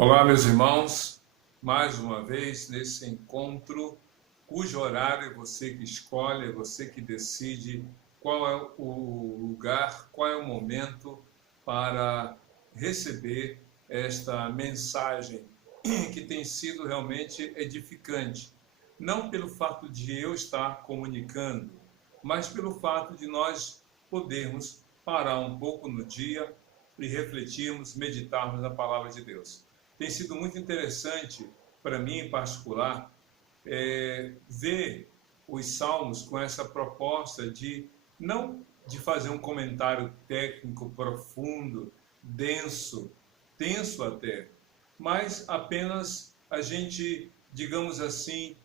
Olá, meus irmãos, mais uma vez nesse encontro, cujo horário é você que escolhe, é você que decide qual é o lugar, qual é o momento para receber esta mensagem que tem sido realmente edificante. Não pelo fato de eu estar comunicando, mas pelo fato de nós podermos parar um pouco no dia e refletirmos, meditarmos na palavra de Deus. Tem sido muito interessante, para mim em particular, ver os salmos com essa proposta de não de fazer um comentário técnico profundo, denso, tenso até, mas apenas a gente, digamos assim,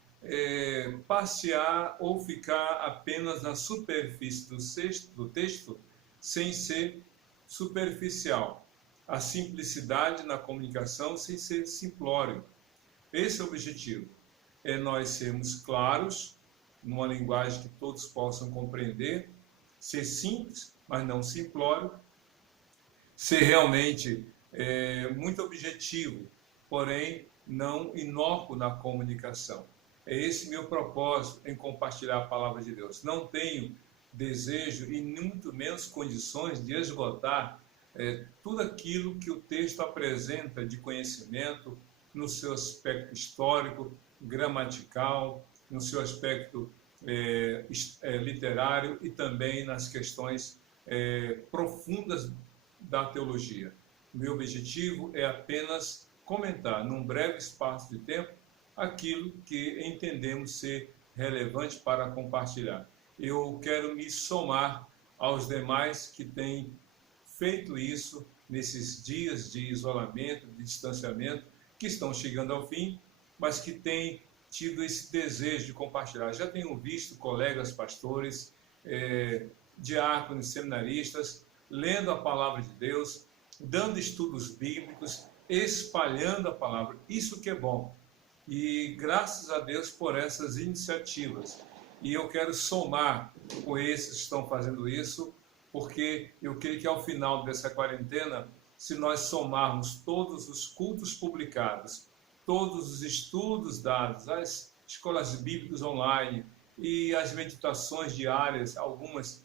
passear ou ficar apenas na superfície do texto sem ser superficial. A simplicidade na comunicação sem ser simplório. Esse é o objetivo. É nós sermos claros, numa linguagem que todos possam compreender, ser simples, mas não simplório, ser realmente muito objetivo, porém não inócuo na comunicação. É esse meu propósito em compartilhar a palavra de Deus. Não tenho desejo e muito menos condições de esgotar tudo aquilo que o texto apresenta de conhecimento no seu aspecto histórico, gramatical, no seu aspecto literário e também nas questões profundas da teologia. Meu objetivo é apenas comentar, num breve espaço de tempo, aquilo que entendemos ser relevante para compartilhar. Eu quero me somar aos demais que têm feito isso nesses dias de isolamento, de distanciamento, que estão chegando ao fim, mas que têm tido esse desejo de compartilhar. Já tenho visto colegas pastores, diáconos, seminaristas, lendo a palavra de Deus, dando estudos bíblicos, espalhando a palavra. Isso que é bom. E graças a Deus por essas iniciativas. E eu quero somar com esses que estão fazendo isso, porque eu creio que ao final dessa quarentena, se nós somarmos todos os cultos publicados, todos os estudos dados, as escolas bíblicas online e as meditações diárias, algumas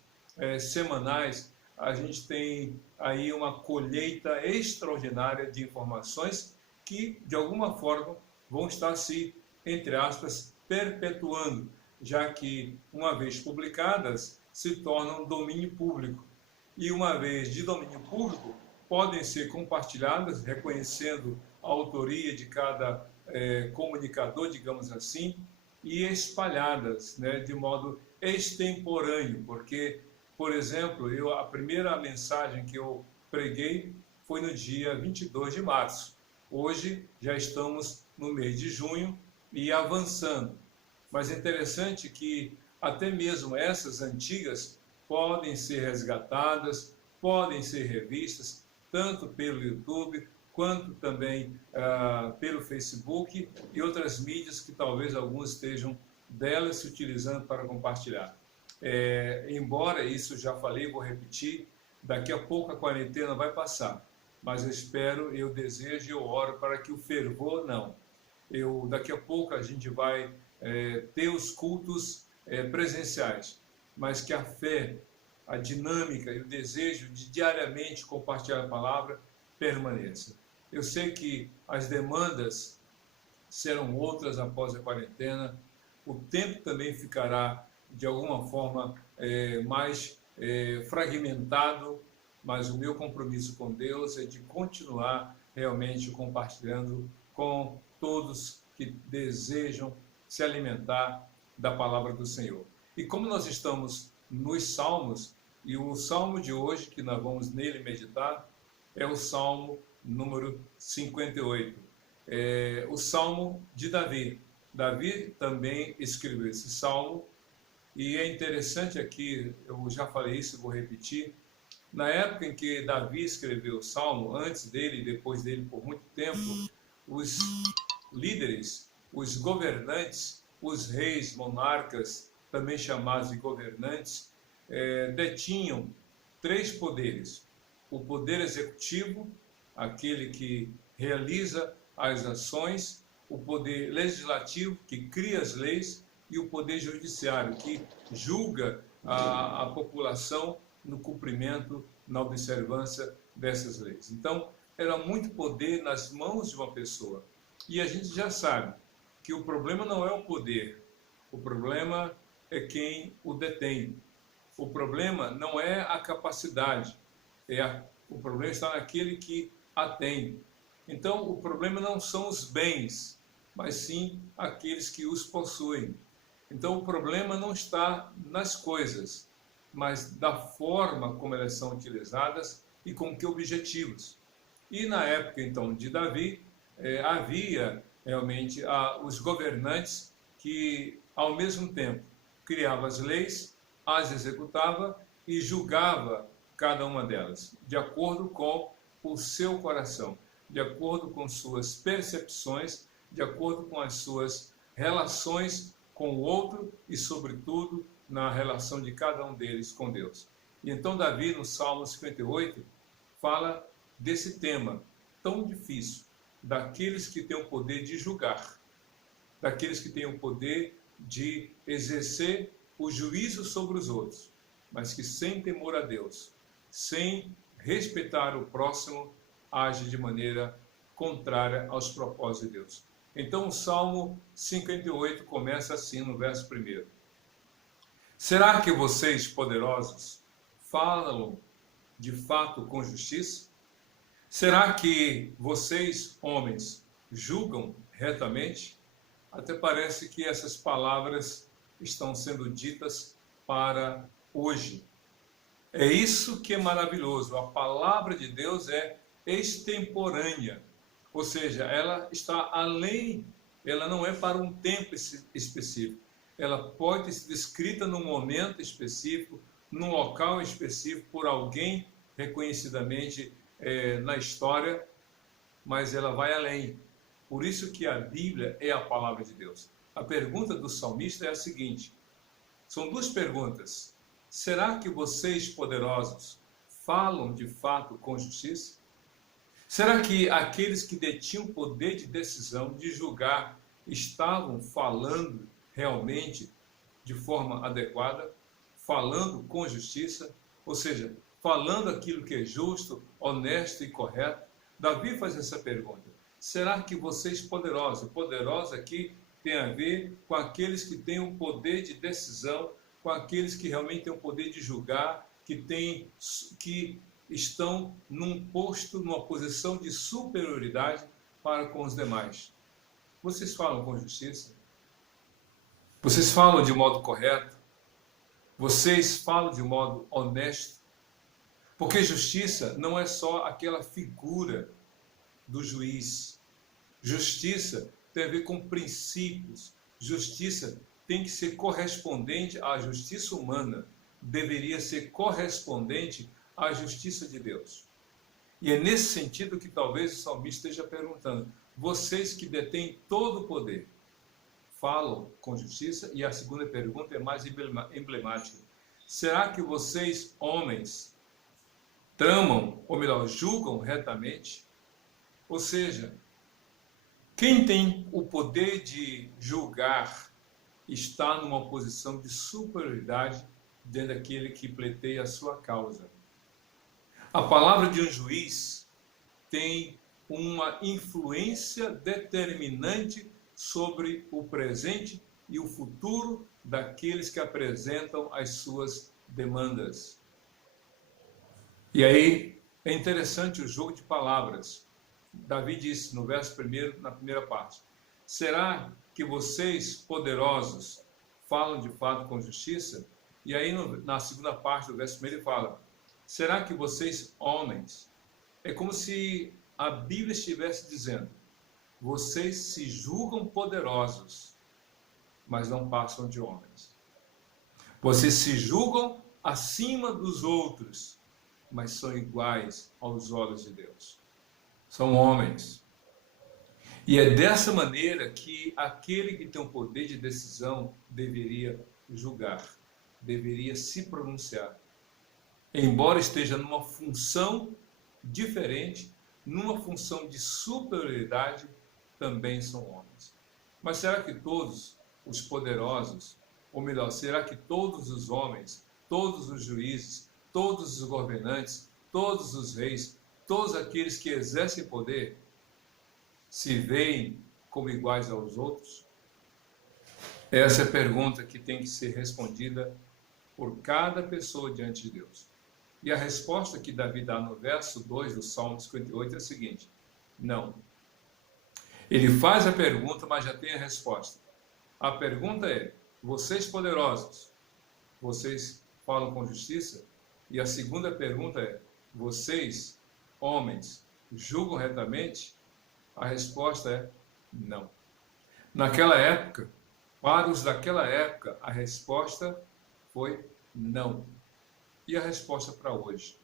semanais, a gente tem aí uma colheita extraordinária de informações que, de alguma forma, vão estar se, entre aspas, perpetuando, já que, uma vez publicadas, se tornam domínio público. E uma vez de domínio público, podem ser compartilhadas, reconhecendo a autoria de cada comunicador, digamos assim, e espalhadas, né, de modo extemporâneo, porque, por exemplo, a primeira mensagem que eu preguei foi no dia 22 de março. Hoje já estamos no mês de junho e avançando. Mas é interessante que até mesmo essas antigas podem ser resgatadas, podem ser revistas, tanto pelo YouTube, quanto também pelo Facebook e outras mídias que talvez alguns estejam delas se utilizando para compartilhar. Embora isso já falei, vou repetir, daqui a pouco a quarentena vai passar, mas eu espero, eu desejo e eu oro para que o fervor não. Daqui a pouco a gente vai ter os cultos presenciais, mas que a fé, a dinâmica e o desejo de diariamente compartilhar a palavra permaneça. Eu sei que as demandas serão outras após a quarentena, o tempo também ficará de alguma forma mais fragmentado, mas o meu compromisso com Deus é de continuar realmente compartilhando com todos que desejam se alimentar da palavra do Senhor. E como nós estamos nos Salmos, e o Salmo de hoje, que nós vamos nele meditar, é o Salmo número 58. O Salmo de Davi. Davi também escreveu esse Salmo, e é interessante aqui, eu já falei isso e vou repetir, na época em que Davi escreveu o Salmo, antes dele e depois dele por muito tempo, os líderes, os governantes, os reis, monarcas, também chamados de governantes, detinham três poderes. O poder executivo, aquele que realiza as ações, o poder legislativo, que cria as leis, e o poder judiciário, que julga a população no cumprimento, na observância dessas leis. Então, era muito poder nas mãos de uma pessoa. E a gente já sabe que o problema não é o poder, o problema é quem o detém. O problema não é a capacidade, o problema está naquele que a tem. Então, o problema não são os bens, mas sim aqueles que os possuem. Então, o problema não está nas coisas, mas da forma como elas são utilizadas e com que objetivos. E na época, então, de Davi, havia realmente os governantes que, ao mesmo tempo, criavam as leis, as executava e julgava cada uma delas, de acordo com o seu coração, de acordo com suas percepções, de acordo com as suas relações com o outro e, sobretudo, na relação de cada um deles com Deus. E então Davi, no Salmo 58, fala desse tema tão difícil, daqueles que têm o poder de julgar, daqueles que têm o poder de exercer o juízo sobre os outros, mas que sem temor a Deus, sem respeitar o próximo, age de maneira contrária aos propósitos de Deus. Então o Salmo 58 começa assim no verso 1. Será que vocês, poderosos, falam de fato com justiça? Será que vocês, homens, julgam retamente? Até parece que essas palavras estão sendo ditas para hoje. É isso que é maravilhoso. A palavra de Deus é extemporânea. Ou seja, ela está além, ela não é para um tempo específico. Ela pode ser descrita num momento específico, num local específico, por alguém reconhecidamente na história, mas ela vai além. Por isso que a Bíblia é a palavra de Deus. A pergunta do salmista é a seguinte, são duas perguntas. Será que vocês, poderosos, falam de fato com justiça? Será que aqueles que detinham poder de decisão, de julgar, estavam falando realmente de forma adequada, falando com justiça, ou seja, falando aquilo que é justo, honesto e correto? Davi faz essa pergunta. Será que vocês poderosos, poderosos aqui tem a ver com aqueles que têm o poder de decisão, com aqueles que realmente têm o poder de julgar, que estão num posto, numa posição de superioridade para com os demais? Vocês falam com justiça? Vocês falam de modo correto? Vocês falam de modo honesto? Porque justiça não é só aquela figura do juiz. Justiça tem a ver com princípios. Justiça tem que ser correspondente à justiça humana. Deveria ser correspondente à justiça de Deus. E é nesse sentido que talvez o salmista esteja perguntando: vocês que detêm todo o poder, falam com justiça? E a segunda pergunta é mais emblemática. Será que vocês, homens, tramam, ou melhor, julgam retamente? Ou seja, quem tem o poder de julgar está numa posição de superioridade diante daquele que pleiteia a sua causa. A palavra de um juiz tem uma influência determinante sobre o presente e o futuro daqueles que apresentam as suas demandas. E aí é interessante o jogo de palavras. Davi disse no verso 1, na primeira parte: será que vocês, poderosos, falam de fato com justiça? E aí na segunda parte do verso 1 ele fala: será que vocês, homens? É como se a Bíblia estivesse dizendo: vocês se julgam poderosos, mas não passam de homens. Vocês se julgam acima dos outros, mas são iguais aos olhos de Deus. São homens. E é dessa maneira que aquele que tem o poder de decisão deveria julgar, deveria se pronunciar. Embora esteja numa função diferente, numa função de superioridade, também são homens. Mas será que todos os poderosos, ou melhor, será que todos os homens, todos os juízes, todos os governantes, todos os reis, todos aqueles que exercem poder, se veem como iguais aos outros? Essa é a pergunta que tem que ser respondida por cada pessoa diante de Deus. E a resposta que Davi dá no verso 2 do Salmo 58 é a seguinte: não. Ele faz a pergunta, mas já tem a resposta. A pergunta é: vocês poderosos, vocês falam com justiça? E a segunda pergunta é: vocês, homens, julgam retamente? A resposta é não. Naquela época, para os daquela época, a resposta foi não. E a resposta para hoje?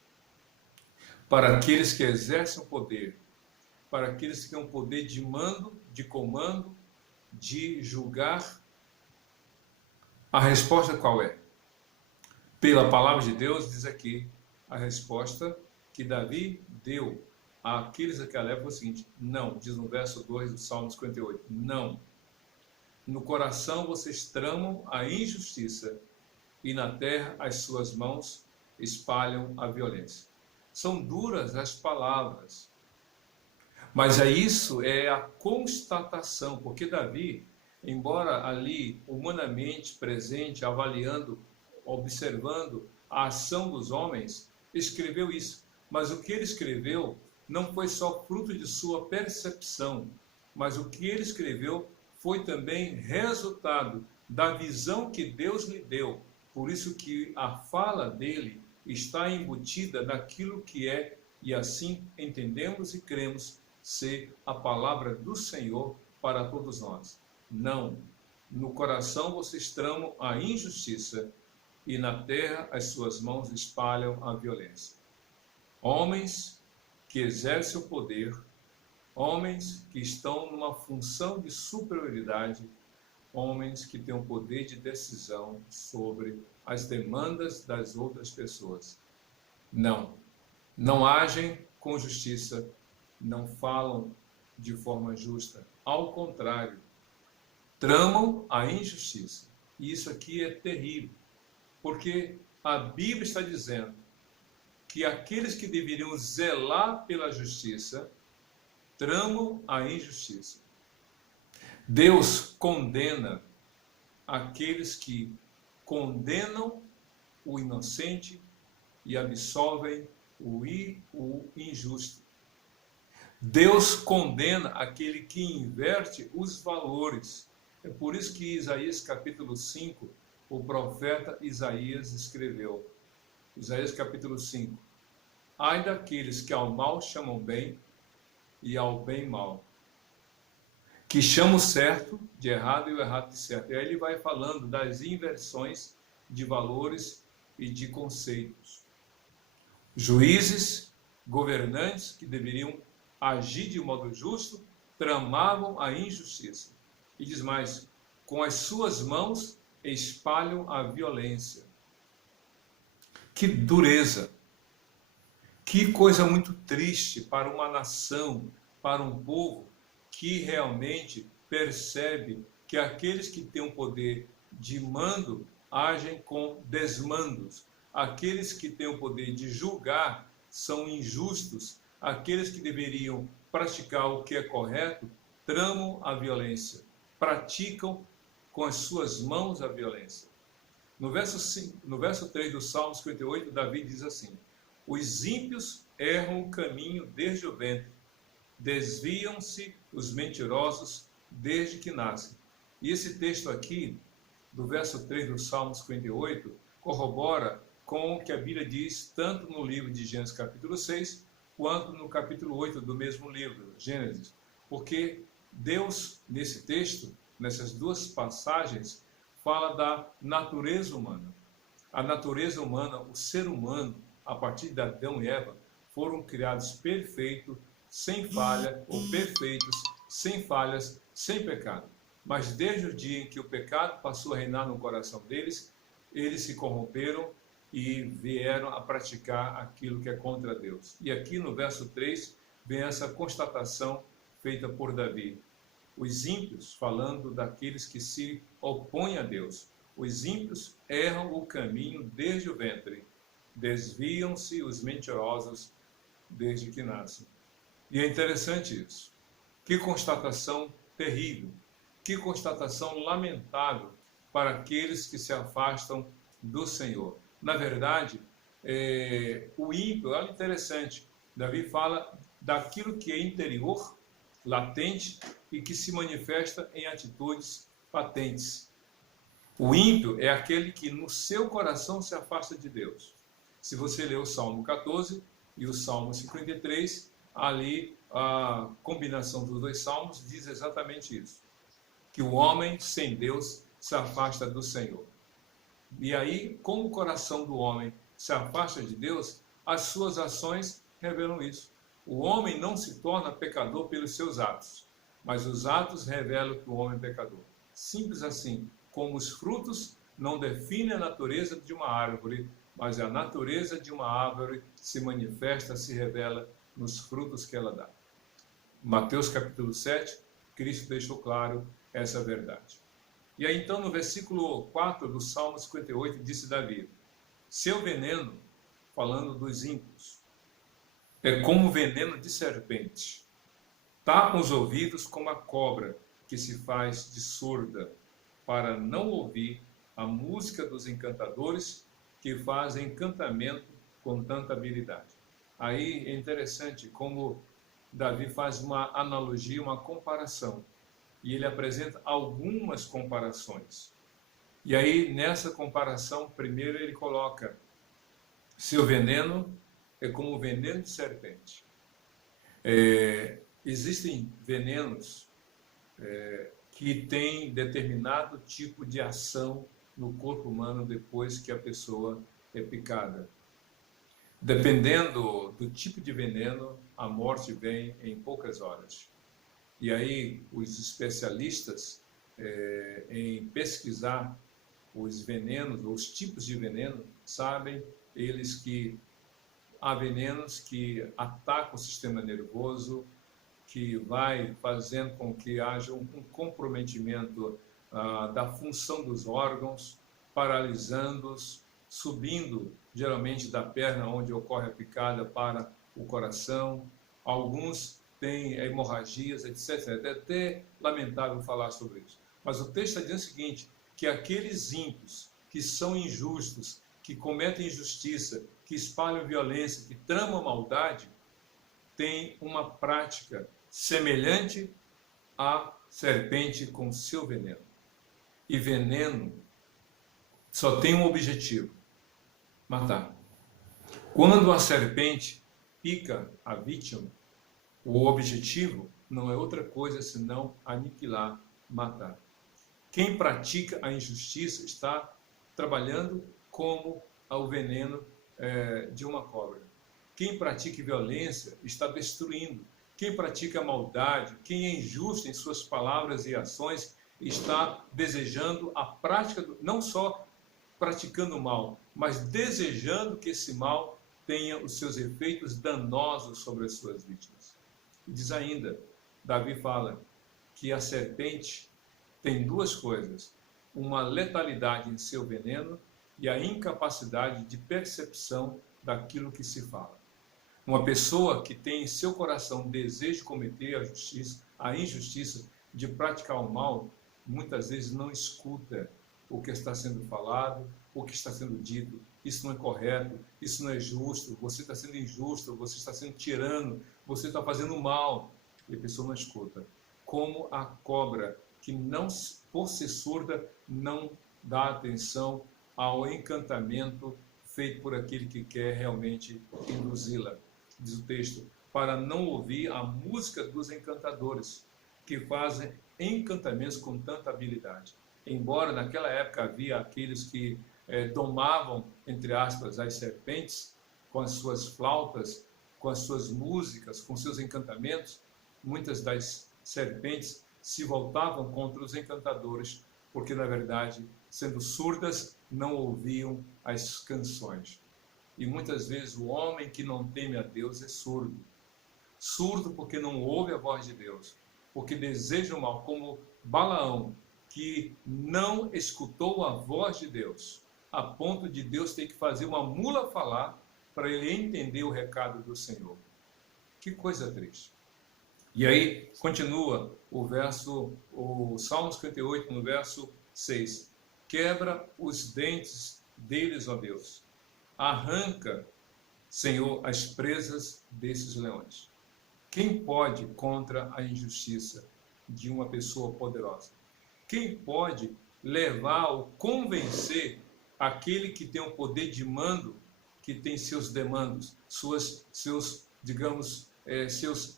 Para aqueles que exercem o poder, para aqueles que têm o poder de mando, de comando, de julgar, a resposta qual é? Pela palavra de Deus, diz aqui a resposta que Davi deu àqueles daquela época: é o seguinte: não, diz no verso 2 do Salmo 58, não. No coração vocês tramam a injustiça, e na terra as suas mãos espalham a violência. São duras as palavras, mas isso é a constatação, porque Davi, embora ali humanamente presente, avaliando, observando a ação dos homens, escreveu isso. Mas o que ele escreveu não foi só fruto de sua percepção, mas o que ele escreveu foi também resultado da visão que Deus lhe deu. Por isso que a fala dele está embutida naquilo que é, e assim entendemos e cremos ser a palavra do Senhor para todos nós. Não, no coração vocês tramam a injustiça, e na terra as suas mãos espalham a violência. Homens que exercem o poder, homens que estão numa função de superioridade, homens que têm o poder de decisão sobre as demandas das outras pessoas. Não agem com justiça, não falam de forma justa. Ao contrário, tramam a injustiça. E isso aqui é terrível, porque a Bíblia está dizendo que aqueles que deveriam zelar pela justiça tramam a injustiça. Deus condena aqueles que condenam o inocente e absolvem o injusto. Deus condena aquele que inverte os valores. É por isso que Isaías capítulo 5, o profeta Isaías escreveu. Isaías capítulo 5. Ai daqueles que ao mal chamam bem e ao bem mal, que chamam o certo de errado e o errado de certo. E aí ele vai falando das inversões de valores e de conceitos. Juízes, governantes que deveriam agir de modo justo, tramavam a injustiça. E diz mais: com as suas mãos espalham a violência. Que dureza! Que coisa muito triste para uma nação, para um povo que realmente percebe que aqueles que têm o poder de mando agem com desmandos. Aqueles que têm o poder de julgar são injustos. Aqueles que deveriam praticar o que é correto tramam a violência, praticam com as suas mãos a violência. No verso 3 do Salmo 58, Davi diz assim: os ímpios erram o caminho desde o ventre, desviam-se os mentirosos desde que nascem. E esse texto aqui, do verso 3 do Salmo 58, corrobora com o que a Bíblia diz tanto no livro de Gênesis capítulo 6, quanto no capítulo 8 do mesmo livro, Gênesis. Porque Deus, nesse texto, nessas duas passagens, fala da natureza humana. A natureza humana, o ser humano, a partir de Adão e Eva, foram criados perfeitos, sem falha, ou perfeitos, sem falhas, sem pecado. Mas desde o dia em que o pecado passou a reinar no coração deles, eles se corromperam e vieram a praticar aquilo que é contra Deus. E aqui no verso 3, vem essa constatação feita por Davi. Os ímpios, falando daqueles que se opõem a Deus, os ímpios erram o caminho desde o ventre, desviam-se os mentirosos desde que nascem. E é interessante isso. Que constatação terrível, que constatação lamentável para aqueles que se afastam do Senhor. Na verdade, o ímpio, olha interessante, Davi fala daquilo que é interior, latente, e que se manifesta em atitudes patentes. O ímpio é aquele que no seu coração se afasta de Deus. Se você ler o Salmo 14 e o Salmo 53, ali a combinação dos dois salmos diz exatamente isso. Que o homem sem Deus se afasta do Senhor. E aí, como o coração do homem se afasta de Deus, as suas ações revelam isso. O homem não se torna pecador pelos seus atos, mas os atos revelam que o homem é pecador. Simples assim, como os frutos não definem a natureza de uma árvore, mas a natureza de uma árvore se manifesta, se revela nos frutos que ela dá. Mateus capítulo 7, Cristo deixou claro essa verdade. E aí então no versículo 4 do Salmo 58 disse Davi: seu veneno, falando dos ímpios, é como veneno de serpente. Tapam os ouvidos como a cobra que se faz de surda, para não ouvir a música dos encantadores que fazem encantamento com tanta habilidade. Aí é interessante como Davi faz uma analogia, uma comparação. E ele apresenta algumas comparações. E aí, nessa comparação, primeiro ele coloca: seu veneno é como o veneno de serpente. Existem venenos que têm determinado tipo de ação no corpo humano depois que a pessoa é picada. Dependendo do tipo de veneno, a morte vem em poucas horas. E aí os especialistas em pesquisar os venenos, os tipos de veneno, sabem eles que há venenos que atacam o sistema nervoso, que vai fazendo com que haja um comprometimento da função dos órgãos, paralisando-os, subindo geralmente da perna onde ocorre a picada para o coração. Alguns têm hemorragias, etc. É até lamentável falar sobre isso. Mas o texto está dizendo o seguinte, que aqueles ímpios que são injustos, que cometem injustiça, que espalham violência, que tramam maldade, têm uma prática semelhante à serpente com seu veneno. E veneno só tem um objetivo: matar. Quando a serpente pica a vítima, o objetivo não é outra coisa senão aniquilar, matar. Quem pratica a injustiça está trabalhando como o veneno de uma cobra. Quem pratica violência está destruindo. Quem pratica maldade, quem é injusto em suas palavras e ações, está desejando a prática, não só praticando o mal, mas desejando que esse mal tenha os seus efeitos danosos sobre as suas vítimas. E diz ainda, Davi fala que a serpente tem duas coisas: uma letalidade em seu veneno e a incapacidade de percepção daquilo que se fala. Uma pessoa que tem em seu coração desejo de cometer a injustiça, de praticar o mal, muitas vezes não escuta o que está sendo falado, o que está sendo dito. Isso não é correto, isso não é justo, você está sendo injusto, você está sendo tirano, você está fazendo mal. E a pessoa não escuta. Como a cobra, que não, por ser surda, não dá atenção ao encantamento feito por aquele que quer realmente induzi-la. Diz o texto, para não ouvir a música dos encantadores, que fazem encantamentos com tanta habilidade. Embora naquela época havia aqueles que domavam, entre aspas, as serpentes, com as suas flautas, com as suas músicas, com seus encantamentos, muitas das serpentes se voltavam contra os encantadores, porque na verdade, sendo surdas, não ouviam as canções. E muitas vezes o homem que não teme a Deus é surdo. surdo porque não ouve a voz de Deus, porque deseja o mal, como Balaão, que não escutou a voz de Deus, a ponto de Deus ter que fazer uma mula falar para ele entender o recado do Senhor. Que coisa triste. E aí continua o Salmo 58, no verso 6. Quebra os dentes deles, ó Deus. Arranca, Senhor, as presas desses leões. Quem pode contra a injustiça de uma pessoa poderosa? Quem pode levar ou convencer aquele que tem o poder de mando, que tem seus demandos, seus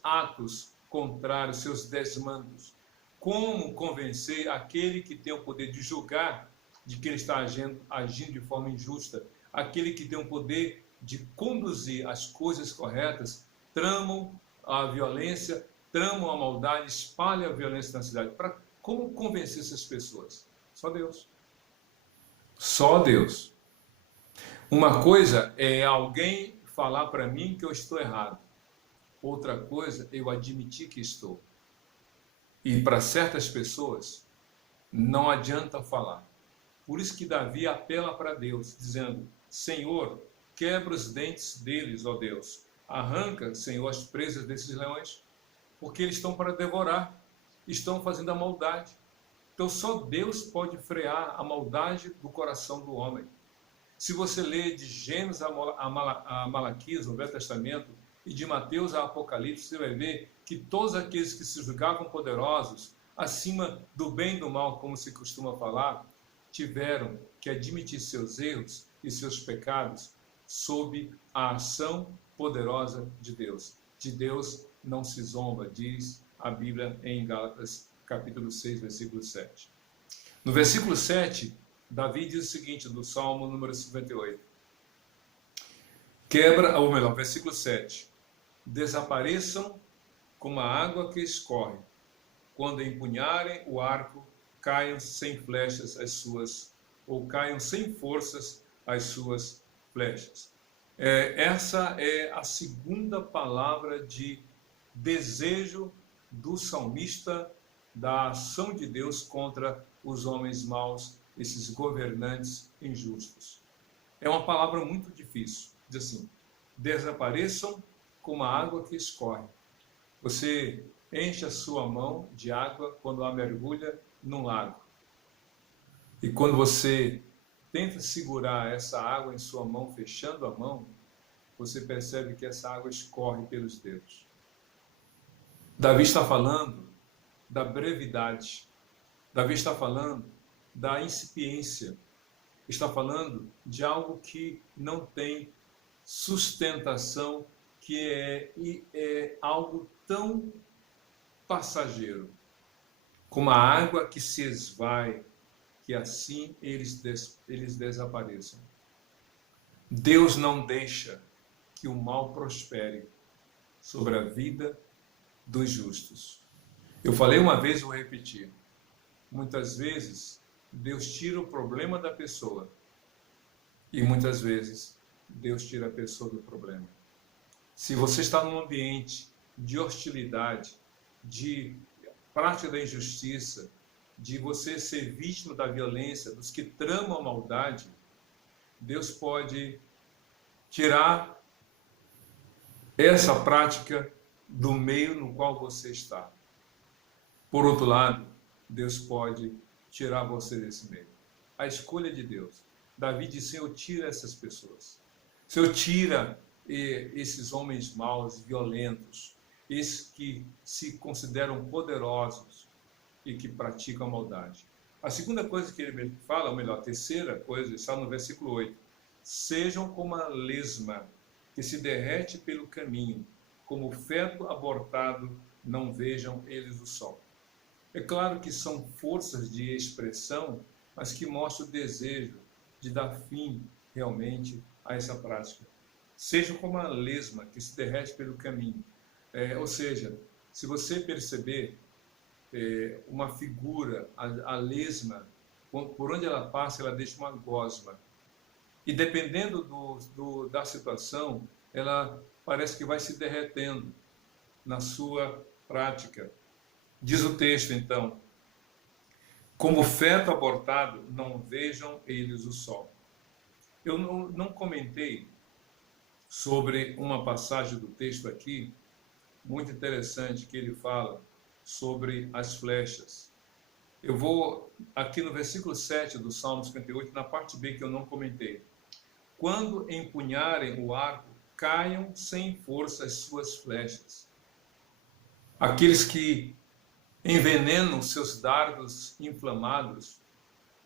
atos contrários, seus desmandos? Como convencer aquele que tem o poder de julgar de que ele está agindo de forma injusta, aquele que tem o poder de conduzir as coisas corretas, tramam a violência, tramam a maldade, espalham a violência na cidade? Como convencer essas pessoas? Só Deus. Só Deus. Uma coisa é alguém falar para mim que eu estou errado. Outra coisa é eu admitir que estou. E para certas pessoas, não adianta falar. Por isso que Davi apela para Deus, dizendo: Senhor, quebra os dentes deles, ó Deus. Arranca, Senhor, as presas desses leões, porque eles estão para devorar, estão fazendo a maldade. Então só Deus pode frear a maldade do coração do homem. Se você lê de Gênesis a Malaquias, no Velho Testamento, e de Mateus a Apocalipse, você vai ver que todos aqueles que se julgavam poderosos, acima do bem e do mal, como se costuma falar, tiveram que admitir seus erros e seus pecados sob a ação poderosa de Deus. De Deus não se zomba, diz a Bíblia em Gálatas, capítulo 6, versículo 7. No versículo 7, Davi diz o seguinte, do Salmo número 58. Versículo 7. Desapareçam como a água que escorre. Quando empunharem o arco, caiam sem flechas as suas, ou caiam sem forças as suas flechas. Essa é a segunda palavra de desejo do salmista, da ação de Deus contra os homens maus, esses governantes injustos. É uma palavra muito difícil. Diz assim: desapareçam como a água que escorre. Você enche a sua mão de água quando a mergulha num lago. E quando você tenta segurar essa água em sua mão, fechando a mão, você percebe que essa água escorre pelos dedos. Davi está falando da brevidade. Davi está falando da incipiência. Está falando de algo que não tem sustentação, que é algo tão passageiro, como a água que se esvai, que assim eles desapareçam. Deus não deixa que o mal prospere sobre a vida dos justos. Eu falei uma vez, vou repetir. Muitas vezes, Deus tira o problema da pessoa e muitas vezes Deus tira a pessoa do problema. Se você está num ambiente de hostilidade, de prática da injustiça, de você ser vítima da violência, dos que tramam a maldade, Deus pode tirar essa prática do meio no qual você está. Por outro lado, Deus pode tirar você desse meio. A escolha de Deus. Davi disse: Senhor, tira essas pessoas. Senhor, tira esses homens maus, violentos, esses que se consideram poderosos e que praticam a maldade. A segunda coisa que ele fala, ou melhor, a terceira coisa, está no versículo 8. Sejam como a lesma que se derrete pelo caminho, como o feto abortado, não vejam eles o sol. É claro que são forças de expressão, mas que mostram o desejo de dar fim realmente a essa prática. Sejam como a lesma que se derrete pelo caminho. Ou seja, se você perceber uma figura, a lesma, por onde ela passa, ela deixa uma gosma. E dependendo da situação, ela parece que vai se derretendo. na sua prática. Diz o texto, então, como feto abortado, não vejam eles o sol. Eu não comentei sobre uma passagem do texto aqui, muito interessante, que ele fala sobre as flechas. Eu vou aqui no versículo 7 do Salmo 58, na parte B que eu não comentei. Quando empunharem o arco, caiam sem força as suas flechas. Aqueles que envenenam seus dardos inflamados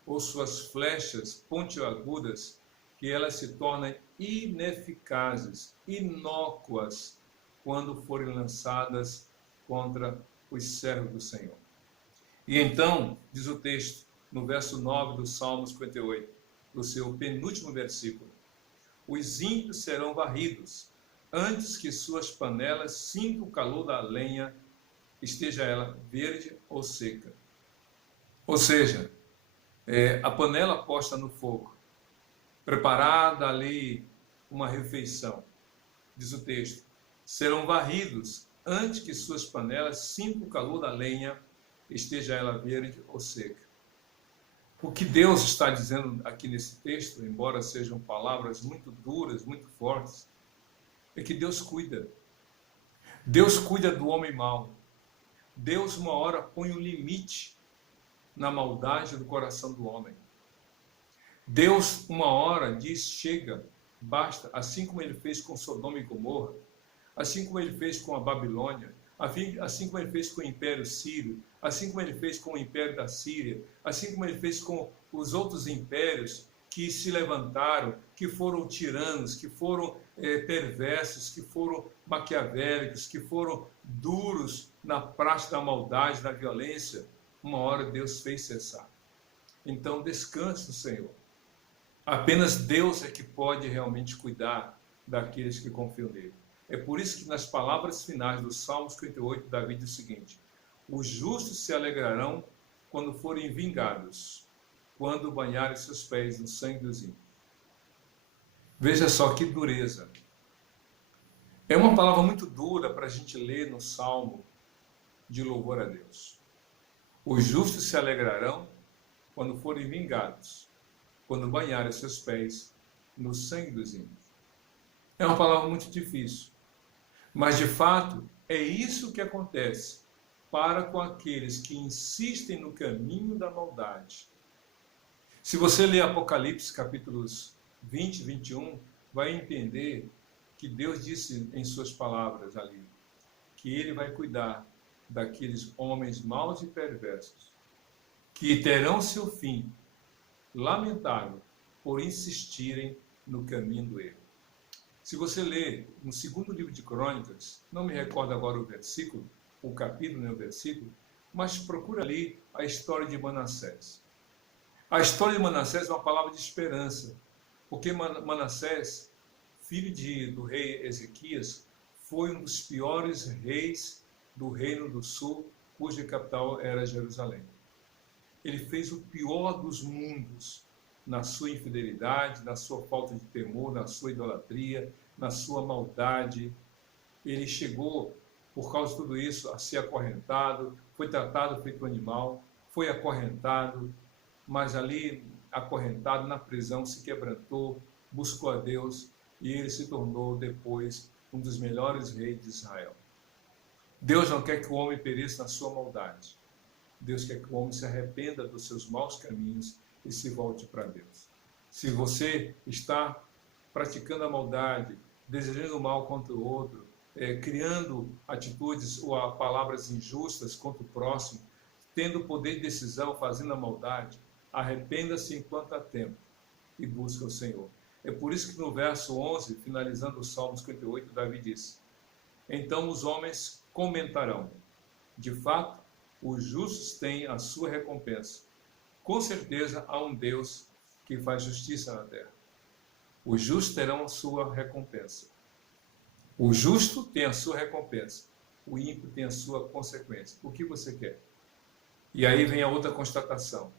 ou suas flechas pontiagudas, que elas se tornem ineficazes, inócuas, quando forem lançadas contra os servos do Senhor. E então, diz o texto, no verso 9 do Salmo 58, no seu penúltimo versículo, os ímpios serão varridos, antes que suas panelas sintam o calor da lenha, esteja ela verde ou seca. Ou seja, a panela posta no fogo, preparada ali uma refeição, diz o texto, serão varridos antes que suas panelas sintam o calor da lenha, esteja ela verde ou seca. O que Deus está dizendo aqui nesse texto, embora sejam palavras muito duras, muito fortes, é que Deus cuida. Deus cuida do homem mau. Deus, uma hora, põe um limite na maldade do coração do homem. Deus, uma hora, diz, chega, basta, assim como ele fez com Sodoma e Gomorra, assim como ele fez com a Babilônia, assim como ele fez com o Império Sírio, assim como ele fez com o Império da Síria, assim como ele fez com os outros impérios que se levantaram, que foram tiranos, que foram perversos, que foram maquiavélicos, que foram duros na prática da maldade, da violência. Uma hora Deus fez cessar. Então descanse no Senhor. Apenas Deus é que pode realmente cuidar daqueles que confiam nele. É por isso que nas palavras finais do Salmo 58, Davi diz o seguinte: os justos se alegrarão quando forem vingados, quando banharem seus pés no sangue dos ímpios. Veja só que dureza. É uma palavra muito dura para a gente ler no Salmo de louvor a Deus. Os justos se alegrarão quando forem vingados, quando banharem seus pés no sangue dos ímpios. É uma palavra muito difícil, mas de fato é isso que acontece para com aqueles que insistem no caminho da maldade. Se você ler Apocalipse capítulos 20 e 21, vai entender que Deus disse em suas palavras ali, que ele vai cuidar daqueles homens maus e perversos, que terão seu fim lamentável por insistirem no caminho do erro. Se você ler no segundo livro de Crônicas, não me recordo agora o versículo, o capítulo, nem o versículo, mas procura ali a história de Manassés. A história de Manassés é uma palavra de esperança, porque Manassés, filho do rei Ezequias, foi um dos piores reis do Reino do Sul, cuja capital era Jerusalém. Ele fez o pior dos mundos na sua infidelidade, na sua falta de temor, na sua idolatria, na sua maldade. Ele chegou, por causa de tudo isso, a ser acorrentado, foi tratado feito animal, foi acorrentado, mas ali, acorrentado na prisão, se quebrantou, buscou a Deus e ele se tornou depois um dos melhores reis de Israel. Deus não quer que o homem pereça na sua maldade. Deus quer que o homem se arrependa dos seus maus caminhos e se volte para Deus. Se você está praticando a maldade, desejando o mal contra o outro, criando atitudes ou palavras injustas contra o próximo, tendo poder de decisão, fazendo a maldade, arrependa-se enquanto há tempo e busca o Senhor. É por isso que no verso 11, finalizando o Salmo 58, Davi diz: então os homens comentarão, de fato, os justos têm a sua recompensa. Com certeza há um Deus que faz justiça na terra. Os justos terão a sua recompensa. O justo tem a sua recompensa. O ímpio tem a sua consequência. O que você quer? E aí vem a outra constatação.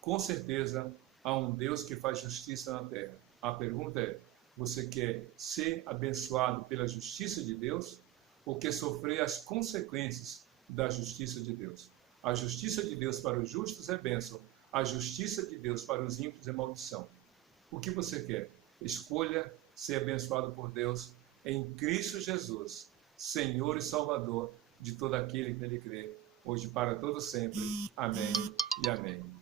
Com certeza há um Deus que faz justiça na terra. A pergunta é: você quer ser abençoado pela justiça de Deus? porque sofrer as consequências da justiça de Deus. A justiça de Deus para os justos é bênção, a justiça de Deus para os ímpios é maldição. O que você quer? Escolha ser abençoado por Deus em Cristo Jesus, Senhor e Salvador de todo aquele que nele crê, hoje para todo sempre. Amém e amém.